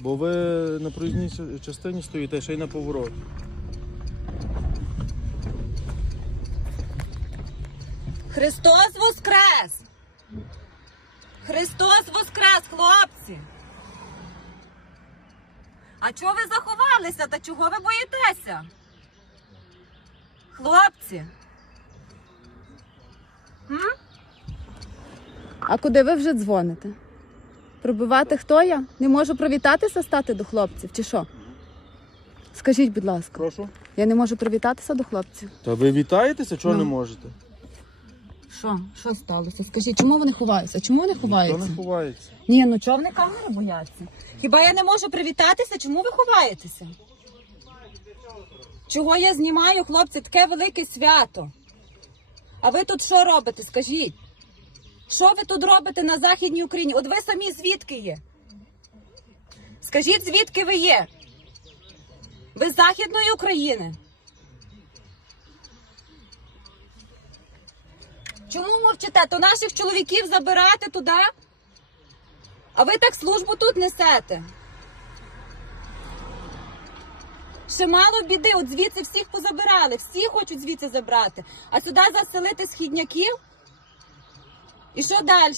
Бо ви на проїзній частині стоїте, ще й на поворот. Христос Воскрес! Христос Воскрес, хлопці! А чого ви заховалися та чого ви боїтеся? Хлопці! А куди ви вже дзвоните? Пробивати хто я? Не можу привітатися стати до хлопців, чи що? Скажіть, будь ласка, Прошу. я не можу привітатися до хлопців. Та ви вітаєтеся, чого Ну. не можете? Що? Що сталося? Скажіть, чому вони ховаються? Чому вони Ніхто ховаються? не ховається. Ні, ну чого вони камери бояться? Хіба я не можу привітатися? Чому ви ховаєтеся? Чого я знімаю, хлопці, таке велике свято? А ви тут що робите? Скажіть? Що ви тут робите на Західній Україні? От ви самі звідки є? Скажіть, звідки ви є? Ви з Західної України? Чому мовчите? То наших чоловіків забирати туди? А ви так службу тут несете. Ще мало біди, от звідси всіх позабирали, всі хочуть звідси забрати. А сюди заселити східняків? І що далі?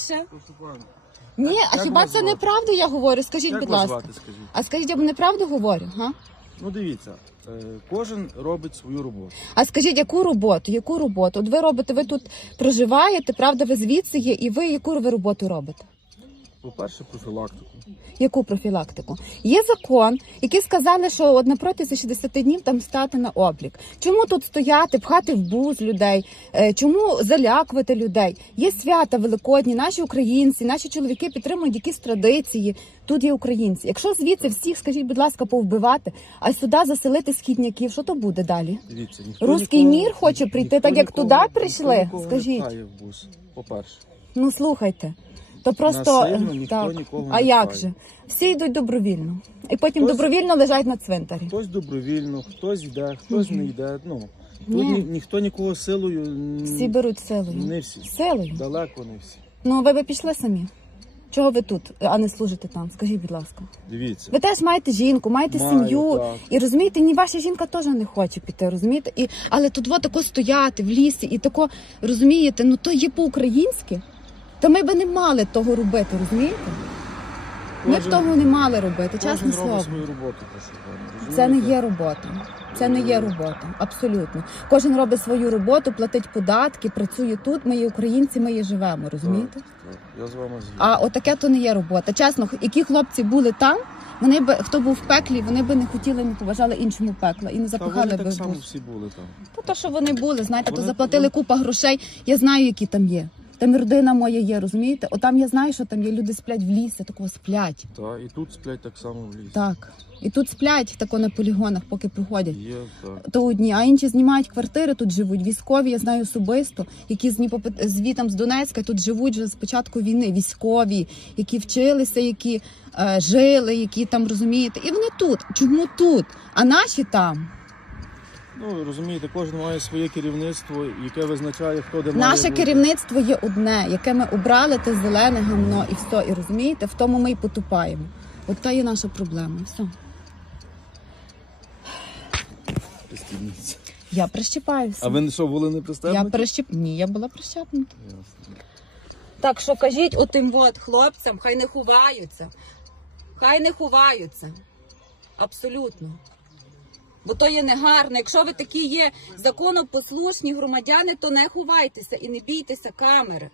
Ні, а Як хіба вас це звати? неправда, я говорю? Скажіть, Як будь вас ласка. звати, скажіть? А скажіть, я неправду говорю? Га? Ну дивіться, е, кожен робить свою роботу. А скажіть, яку роботу? Яку роботу? От ви робите, ви тут проживаєте, правда, ви звідси є, і ви яку ви роботу робите? По-перше, профілактику. Яку профілактику? Є закон, який сказали, що от на протязі 60 днів там стати на облік. Чому тут стояти, пхати в буз людей? Е, Чому залякувати людей? Є свята великодні, наші українці, наші чоловіки підтримують якісь традиції. Тут є українці. Якщо звідси всіх, скажіть, будь ласка, повбивати, а сюди заселити східняків, що то буде далі? Дивіться, ніхто Руський нікого- мір хоче прийти, ніхто так як нікого- туди прийшли? Скажіть. по-перше. Ну слухайте. То просто Насильно ніхто так. нікого а не як пхає. же? Всі йдуть добровільно. І потім Хтось- добровільно лежать на цвинтарі. Хтось добровільно, хтось йде, хтось не йде. Ну, тут Ні. ні, ніхто нікого силою м, Всі беруть силою. не всі. Силою. Далеко не всі. Ну ви би пішли самі. Чого ви тут, а не служите там? Скажіть, будь ласка. Дивіться. Ви теж маєте жінку, маєте Маю, сім'ю. так. І розумієте, ні ваша жінка теж не хоче піти, розумієте? І, але тут во тако стояти в лісі і тако, розумієте, ну то є по-українськи. Та ми би не мали того робити, розумієте? Ми б Кожен- того не мали робити, чесне Кожен слово. робить свою роботу. Це не є робота. Це не є робота. Абсолютно. Кожен робить свою роботу, платить податки, працює тут. Ми є українці, ми є живемо, розумієте? Так, так, Я з вами згідний. А отаке то не є робота. Чесно, які хлопці були там, вони би хто був в пеклі, вони би не хотіли, не поважали іншому пекла і не Та запихали вони би так в само бус. всі були там. Та то, що вони були, знаєте, то Вони- заплатили купа грошей. Я знаю, які там є. Там родина моя є, розумієте? Отам я знаю, що там є люди сплять в лісі, такого сплять. Та, і тут сплять так само в лісі. Так. І тут сплять тако на полігонах, поки приходять. Є, так. то одні, а інші знімають квартири, тут живуть. Військові, я знаю особисто, які з Дніпопет... звітом з Донецька тут живуть вже з початку війни. Військові, які вчилися, які е, жили, які там розумієте. І вони тут. Чому тут? А наші там. Ну, розумієте, кожен має своє керівництво, яке визначає, хто де має Наше бути. керівництво є одне, яке ми обрали, те зелене гамно і все. І розумієте, в тому ми й потупаємо. От та є наша проблема. Все. Пристібніться. Я прищепаюся. А ви що, були не Я пристебнуті? прищеп... Ні, я була прищепнута. Ясно. Так що кажіть отим от хлопцям, хай не ховаються. Хай не ховаються. Абсолютно. Бо то є негарно. Якщо ви такі є законопослушні громадяни, то не ховайтеся і не бійтеся камери.